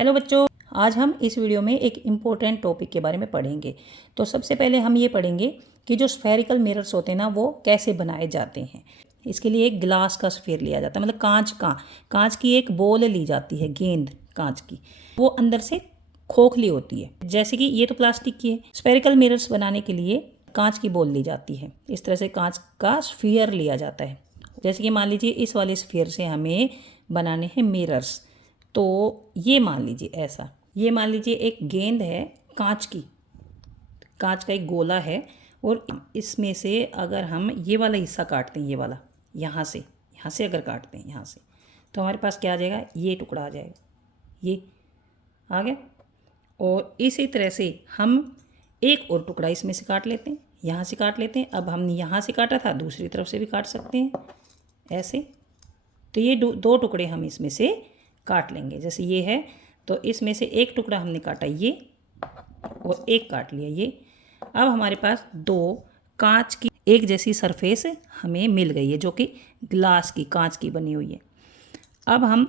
Hello बच्चों, आज हम इस वीडियो में एक इम्पोर्टेंट टॉपिक के बारे में पढ़ेंगे। तो सबसे पहले हम ये पढ़ेंगे कि जो स्फेरिकल मिरर्स होते हैं ना, वो कैसे बनाए जाते हैं। इसके लिए एक ग्लास का स्फीयर लिया जाता है, मतलब कांच की एक बॉल ली जाती है, गेंद कांच की। वो अंदर से खोखली होती है, जैसे कि ये तो प्लास्टिक की है। स्फेरिकल मिरर्स बनाने के लिए कांच की बॉल ली जाती है। इस तरह से कांच का स्फीयर लिया जाता है। जैसे कि मान लीजिए इस वाले स्फीयर से हमें बनाने हैं मिरर्स। तो ये मान लीजिए ऐसा, ये मान लीजिए एक गेंद है कांच की, कांच का एक गोला है, और इसमें से अगर हम ये वाला हिस्सा काटते हैं, ये वाला यहाँ से अगर काटते हैं यहाँ से, तो हमारे पास क्या आ जाएगा, ये टुकड़ा आ जाएगा, ये आ गया। और इसी तरह से हम एक और टुकड़ा इसमें से काट लेते हैं, यहाँ से काट लेते हैं। अब हमने यहाँ से काटा था, दूसरी तरफ से भी काट सकते हैं ऐसे। तो ये दो टुकड़े हम इसमें से काट लेंगे। जैसे ये है, तो इसमें से एक टुकड़ा हमने काटा ये, और एक काट लिया ये। अब हमारे पास दो कांच की एक जैसी सरफेस हमें मिल गई है, जो कि ग्लास की, कांच की बनी हुई है। अब हम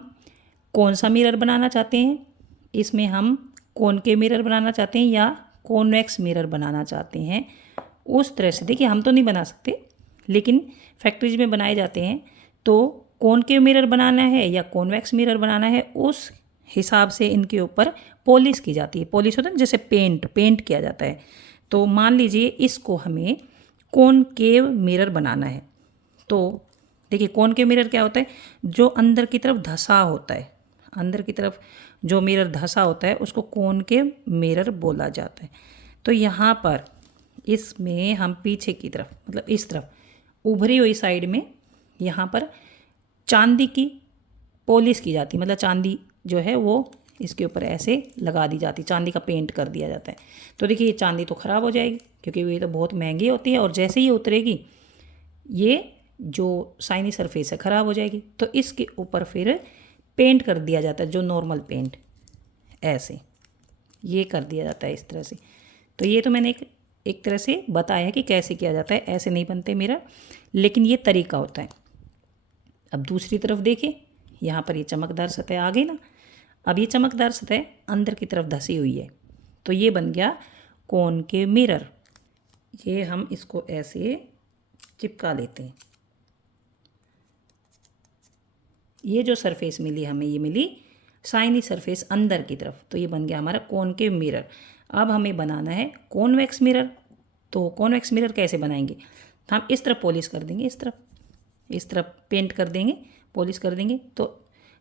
कौन सा मिरर बनाना चाहते हैं, इसमें हम कॉनकेव मिरर बनाना चाहते हैं या कॉन्वेक्स मिरर बनाना चाहते हैं, उस तरह से देखिए हम तो नहीं बना सकते, लेकिन फैक्ट्रीज में बनाए जाते हैं। तो कॉनकेव मिरर बनाना है या कॉन्वेक्स मिरर बनाना है, उस हिसाब से इनके ऊपर पॉलिश की जाती है। पॉलिश होता है ना, जैसे पेंट किया जाता है। तो मान लीजिए इसको हमें कॉनकेव मिरर बनाना है। तो देखिए कॉनकेव मिरर क्या होता है, जो अंदर की तरफ धंसा होता है, अंदर की तरफ जो मिरर धंसा होता है उसको कॉनकेव मिरर बोला जाता है। तो यहाँ पर इसमें हम पीछे की तरफ, मतलब इस तरफ उभरी हुई साइड में, यहाँ पर चांदी की पॉलिश की जाती है, मतलब चांदी जो है वो इसके ऊपर ऐसे लगा दी जाती, चांदी का पेंट कर दिया जाता है। तो देखिए ये चांदी तो ख़राब हो जाएगी, क्योंकि ये तो बहुत महंगी होती है, और जैसे ही उतरेगी ये जो शाइनी सरफेस है ख़राब हो जाएगी। तो इसके ऊपर फिर पेंट कर दिया जाता है, जो नॉर्मल पेंट ऐसे ये कर दिया जाता है इस तरह से। तो ये तो मैंने एक तरह से बताया है कि कैसे किया जाता है। ऐसे नहीं बनते मिरर, लेकिन ये तरीका होता है। अब दूसरी तरफ देखिए, यहाँ पर ये चमकदार सतह आ गई ना। अब ये चमकदार सतह अंदर की तरफ धसी हुई है, तो ये बन गया कॉनकेव मिरर। ये हम इसको ऐसे चिपका लेते हैं। ये जो सरफेस मिली हमें, ये मिली शाइनी सरफेस अंदर की तरफ, तो ये बन गया हमारा कॉनकेव मिरर। अब हमें बनाना है कॉन्वेक्स मिरर। तो कॉन्वेक्स मिरर कैसे बनाएंगे, तो हम इस तरफ पॉलिश कर देंगे, इस तरफ पेंट कर देंगे, पॉलिश कर देंगे, तो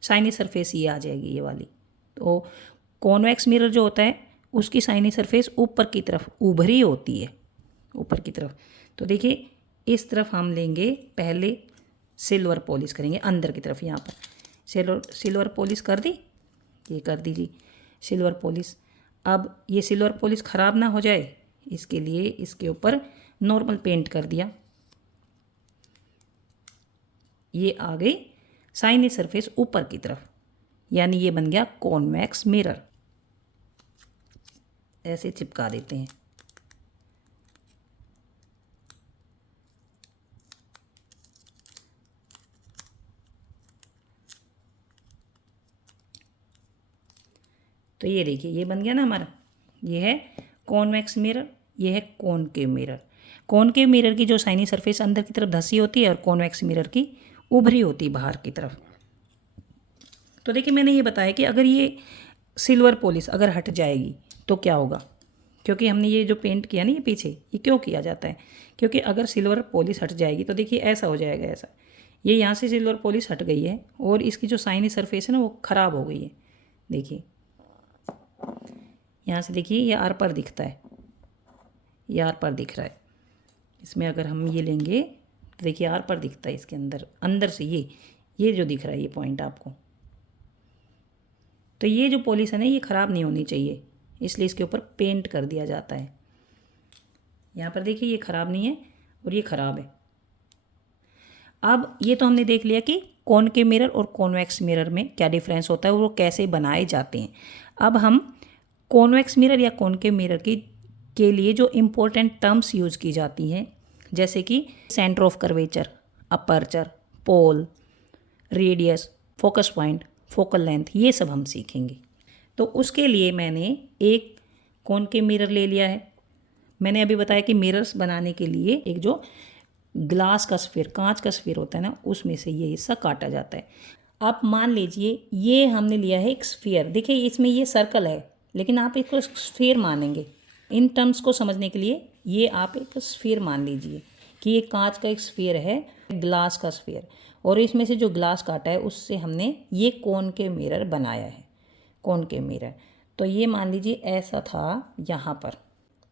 शाइनी सरफेस ये आ जाएगी, ये वाली। तो कॉन्वेक्स मिरर जो होता है उसकी शाइनी सरफेस ऊपर की तरफ उभरी होती है, ऊपर की तरफ। तो देखिए इस तरफ हम लेंगे, पहले सिल्वर पॉलिश करेंगे अंदर की तरफ। यहाँ पर सिल्वर पॉलिश कर दी, ये कर दीजिए सिल्वर पॉलिश। अब ये सिल्वर पॉलिश ख़राब ना हो जाए, इसके लिए इसके ऊपर नॉर्मल पेंट कर दिया। ये आ गई शाइनी सरफेस ऊपर की तरफ, यानी ये बन गया कॉन्वेक्स मिरर। ऐसे चिपका देते हैं। तो ये देखिए ये बन गया ना हमारा, ये है कॉन्वेक्स मिरर, ये है कॉनकेव मिरर। कॉनकेव मिरर की जो शाइनी सरफेस अंदर की तरफ धसी होती है, और कॉन्वेक्स मिरर की उभरी होती है बाहर की तरफ। तो देखिए मैंने ये बताया कि अगर ये सिल्वर पॉलिश अगर हट जाएगी तो क्या होगा, क्योंकि हमने ये जो पेंट किया ना, ये पीछे ये क्यों किया जाता है, क्योंकि अगर सिल्वर पॉलिश हट जाएगी तो देखिए ऐसा हो जाएगा, ऐसा। ये यहाँ से सिल्वर पॉलिश हट गई है, और इसकी जो शाइनी सरफेस है ना, वो ख़राब हो गई है। देखिए यहाँ से देखिए ये आर पर दिखता है, ये आर पर दिख रहा है। इसमें अगर हम ये लेंगे तो देखिए आर पर दिखता है, इसके अंदर से ये जो दिख रहा है, ये पॉइंट आपको। तो ये जो पॉलिश है ना, ये ख़राब नहीं होनी चाहिए, इसलिए इसके ऊपर पेंट कर दिया जाता है। यहाँ पर देखिए ये ख़राब नहीं है और ये ख़राब है। अब ये तो हमने देख लिया कि कॉनकेव मिरर और कॉन्वेक्स मिरर में क्या डिफरेंस होता है और वो कैसे बनाए जाते हैं। अब हम कॉन्वेक्स मिरर या कॉनकेव मिरर के लिए जो इम्पोर्टेंट टर्म्स यूज़ की जाती हैं, जैसे कि centre of curvature, aperture, pole, radius, focus point, focal length, ये सब हम सीखेंगे। तो उसके लिए मैंने एक कॉनकेव मिरर ले लिया है। मैंने अभी बताया कि मिरर्स बनाने के लिए एक जो ग्लास का स्फीयर, कांच का स्फीयर होता है ना, उसमें से ये हिस्सा काटा जाता है। आप मान लीजिए ये हमने लिया है एक स्फीयर, देखिए इसमें ये सर्कल है, लेकिन आप इसको स्फीयर मानेंगे। इन टर्म्स को समझने के लिए ये आप एक स्फीयर मान लीजिए कि ये कांच का एक स्फीयर है, ग्लास का स्फीयर, और इसमें से जो ग्लास काटा है उससे हमने ये कॉनकेव मिरर बनाया है, कॉनकेव मिरर। तो ये मान लीजिए ऐसा था यहाँ पर,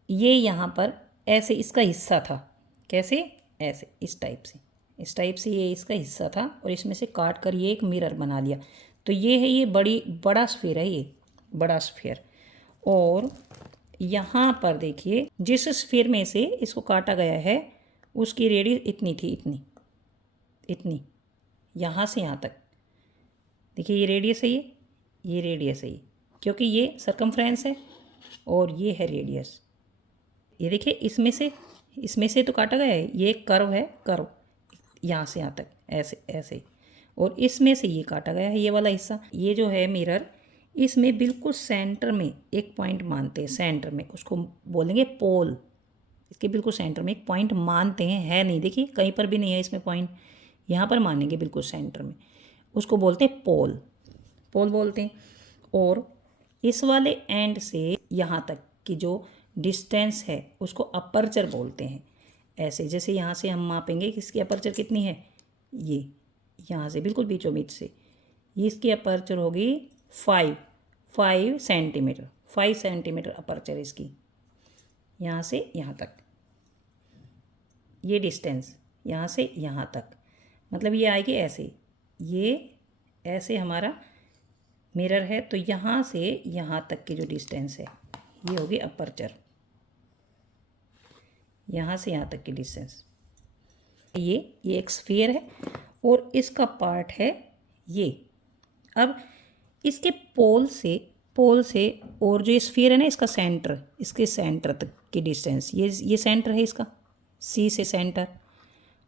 ये यहाँ पर ऐसे इसका हिस्सा था, कैसे, ऐसे इस टाइप से ये इसका हिस्सा था, और इसमें से काट कर ये एक मिरर बना लिया। तो ये है, ये बड़ा स्फीयर है, ये बड़ा स्फीयर। और यहाँ पर देखिए जिस स्फीयर में से इसको काटा गया है उसकी रेडियस इतनी थी, इतनी यहाँ से यहाँ तक। देखिए ये रेडियस है, ये रेडियस है, क्योंकि ये सरकमफ्रेंस है और ये है रेडियस। ये देखिए इसमें से तो काटा गया है, ये एक कर्व है, कर्व यहाँ से यहाँ तक ऐसे ऐसे, और इसमें से ये काटा गया है, ये वाला हिस्सा। ये जो है मिरर, इसमें बिल्कुल सेंटर में एक पॉइंट मानते हैं, सेंटर में, उसको बोलेंगे पोल। इसके बिल्कुल सेंटर में एक पॉइंट मानते हैं, है नहीं, देखिए कहीं पर भी नहीं है इसमें पॉइंट, यहाँ पर मानेंगे बिल्कुल सेंटर में, उसको बोलते हैं पोल, पोल बोलते हैं। और इस वाले एंड से यहाँ तक की जो डिस्टेंस है उसको अपर्चर बोलते हैं। ऐसे जैसे यहाँ से हम मापेंगे कि इसकी अपर्चर कितनी है, ये यहाँ से बिल्कुल बीचों बीच से ये इसकी अपर्चर होगी 5 सेंटीमीटर, 5 सेंटीमीटर अपर्चर इसकी, यहाँ से यहाँ तक, ये डिस्टेंस यहाँ से यहाँ तक, मतलब ये आएगी ऐसे, ये ऐसे हमारा मिरर है, तो यहाँ से यहाँ तक की जो डिस्टेंस है ये होगी अपर्चर, यहाँ से यहाँ तक की डिस्टेंस। ये एक स्फीयर है और इसका पार्ट है ये। अब इसके पोल से और जो स्फीयर है ना, इसका सेंटर, इसके सेंटर तक की डिस्टेंस, ये सेंटर है इसका, सी से सेंटर,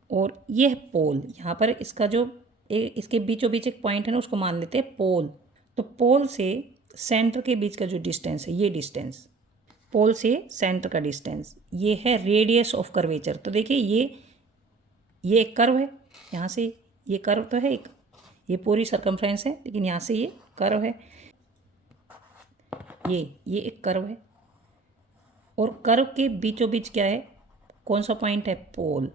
और ये है पोल। यहाँ पर इसका जो इसके बीचों बीच एक पॉइंट है ना, उसको मान लेते हैं पोल। तो पोल से सेंटर के बीच का जो डिस्टेंस है, ये डिस्टेंस, पोल से सेंटर का डिस्टेंस, ये है रेडियस ऑफ कर्वेचर। तो देखिए ये एक कर्व है, यहाँ से ये कर्व तो है एक, ये पूरी सरकमफ्रेंस है, लेकिन यहाँ से ये कर्व है, ये एक कर्व है, और कर्व के बीचों बीच क्या है, कौन सा पॉइंट है, पोल,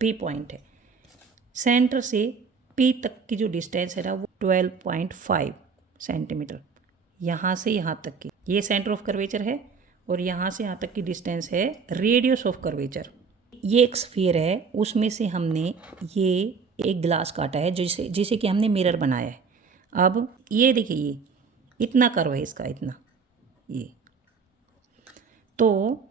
पी पॉइंट है। सेंटर से पी तक की जो डिस्टेंस है ना, वो 12.5 सेंटीमीटर, यहाँ से यहाँ तक की, ये सेंटर ऑफ कर्वेचर है, और यहाँ से यहाँ तक की डिस्टेंस है रेडियस ऑफ कर्वेचर। ये एक स्फीयर है, उसमें से हमने ये एक ग्लास काटा है जिसे कि हमने मिरर बनाया है। अब ये देखिए, ये इतना कर्व है इसका, इतना, ये तो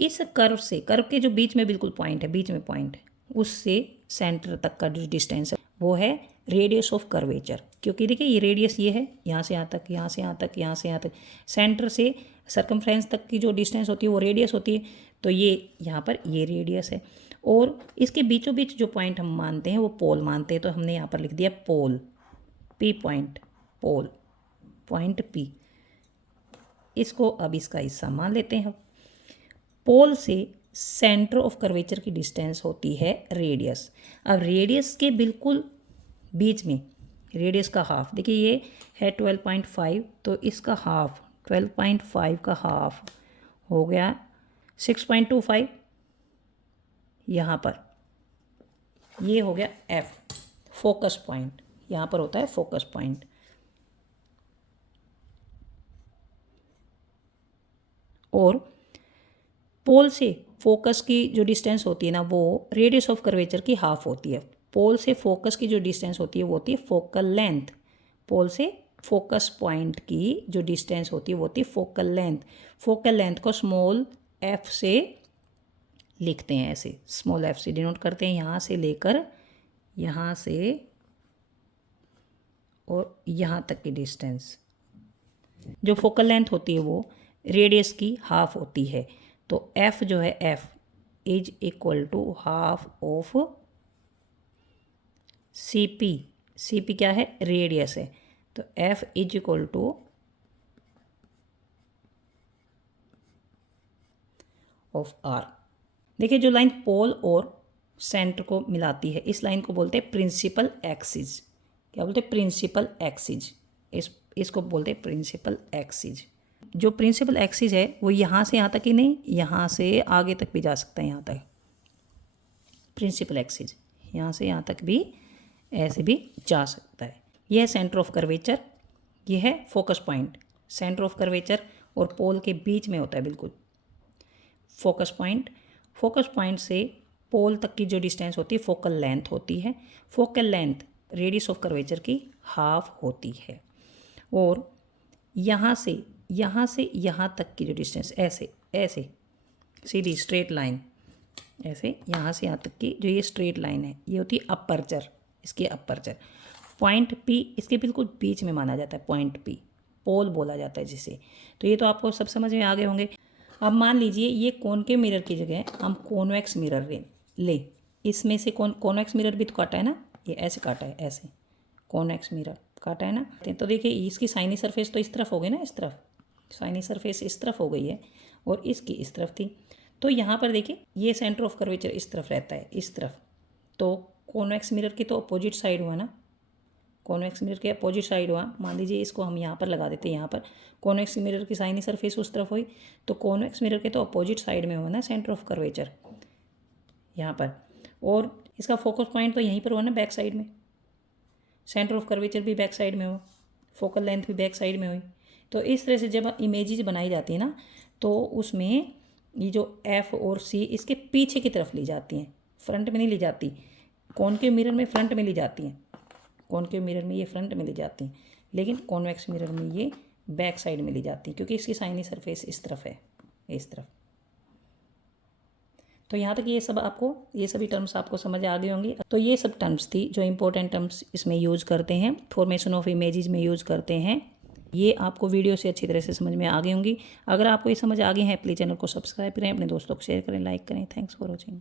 इस कर्व से, कर्व के जो बीच में बिल्कुल पॉइंट है, बीच में पॉइंट है, उससे सेंटर तक का जो डिस्टेंस है वो है रेडियस ऑफ कर्वेचर। क्योंकि देखिए ये रेडियस ये है, यहाँ से यहाँ तक, यहाँ से यहाँ तक, यहाँ से यहाँ तक, सेंटर से सरकमफ्रेंस तक की जो डिस्टेंस होती है वो रेडियस होती है। तो ये यहाँ पर ये रेडियस है, और इसके बीचों बीच जो पॉइंट हम मानते हैं वो पोल मानते हैं। तो हमने यहाँ पर लिख दिया पोल, पी पॉइंट, पोल पॉइंट पी, इसको अब इसका हिस्सा मान लेते हैं। पोल से सेंटर ऑफ कर्वेचर की डिस्टेंस होती है रेडियस। अब रेडियस के बिल्कुल बीच में, रेडियस का हाफ, देखिए ये है 12.5, तो इसका हाफ, 12.5 का हाफ हो गया 6.25, यहाँ पर ये हो गया एफ, फोकस पॉइंट, यहाँ पर होता है फोकस पॉइंट। और पोल से फोकस की जो डिस्टेंस होती है ना, वो रेडियस ऑफ कर्वेचर की हाफ होती है। पोल से फोकस की जो डिस्टेंस होती है वो होती है फोकल लेंथ। पोल से फोकस पॉइंट की जो डिस्टेंस होती है वो होती है फोकल लेंथ। फोकल लेंथ को स्मॉल एफ से लिखते हैं, ऐसे स्मॉल एफ से डिनोट करते हैं, यहाँ से लेकर यहाँ से और यहाँ तक की डिस्टेंस। जो फोकल लेंथ होती है वो रेडियस की हाफ होती है। तो एफ जो है, F is equal to half of C P. C P क्या है, रेडियस है, तो F is equal to of R. देखिए जो लाइन पोल और सेंटर को मिलाती है इस लाइन को बोलते हैं प्रिंसिपल एक्सिस। क्या बोलते हैं? Principal axis. इसको बोलते हैं प्रिंसिपल एक्सिस। जो प्रिंसिपल एक्सिस है वो यहाँ से यहाँ तक ही नहीं, यहाँ से आगे तक भी जा सकता है। यहाँ तक प्रिंसिपल एक्सिस, यहाँ से यहाँ तक भी ऐसे भी जा सकता है। यह है सेंटर ऑफ कर्वेचर, यह है focus point. Centre of curvature और पोल के बीच में होता है बिल्कुल फोकस पॉइंट। फोकस पॉइंट से पोल तक की जो डिस्टेंस होती है फोकल लेंथ होती है। Focal length radius of curvature की हाफ होती है। और यहाँ से यहाँ तक की जो डिस्टेंस ऐसे ऐसे सीधी स्ट्रेट लाइन, ऐसे यहाँ से यहाँ तक की जो ये स्ट्रेट लाइन है ये होती है अपर्चर। इसकी अपर्चर पॉइंट पी इसके बिल्कुल बीच में माना जाता है। पॉइंट पी पोल बोला जाता है जिसे। तो ये तो आपको सब समझ में आ गए होंगे। अब मान लीजिए ये कॉनकेव मिरर की जगह हम कॉन्वेक्स मिरर ले। इसमें से कॉन्वेक्स मिरर भी तो काटा है ना, ये ऐसे काटा है, ऐसे कॉन्वेक्स मिरर काटा है ना। तो देखिए इसकी साइनी सरफेस तो इस तरफ हो गई ना, इस तरफ साइनी सरफेस इस तरफ हो गई है और इसकी इस तरफ थी। तो यहाँ पर देखिए ये सेंटर ऑफ कर्वेचर इस तरफ रहता है, इस तरफ। तो कॉन्वेक्स मिरर की तो अपोजिट साइड हुआ ना, कॉन्वेक्स मिरर के अपोजिट साइड हुआ। मान लीजिए इसको हम यहाँ पर लगा देते हैं। यहाँ पर कॉन्वेक्स मिरर की साइनी सरफेस उस तरफ हुई, तो कॉन्वेक्स मिरर के तो अपोजिट साइड में हुआ ना सेंटर ऑफ कर्वेचर यहाँ पर। और इसका फोकस पॉइंट तो यहीं पर हुआ ना, बैक साइड में। सेंटर ऑफ कर्वेचर भी बैक साइड में हो, फोकल लेंथ भी बैक साइड में हुई। तो इस तरह से जब इमेजेस बनाई जाती है ना तो उसमें ये जो एफ और सी इसके पीछे की तरफ ली जाती हैं, फ्रंट में नहीं ली जाती। कॉनकेव मिरर में फ्रंट में ली जाती हैं, कॉनकेव मिरर में ये फ्रंट में ली जाती हैं, लेकिन कॉन्वेक्स मिरर में ये बैक साइड में ली जाती हैं क्योंकि इसकी साइनी सरफेस इस तरफ है, इस तरफ। तो यहाँ तक ये सभी टर्म्स आपको समझ आ गए होंगे। तो ये सब टर्म्स थी जो इंपॉर्टेंट टर्म्स इसमें यूज़ करते हैं, फॉर्मेशन ऑफ इमेजेस में यूज़ करते हैं। ये आपको वीडियो से अच्छी तरह से समझ में आ गई होंगी। अगर आपको ये समझ आ गई है प्लीज़ चैनल को सब्सक्राइब करें, अपने दोस्तों को शेयर करें, लाइक करें। Thanks for watching.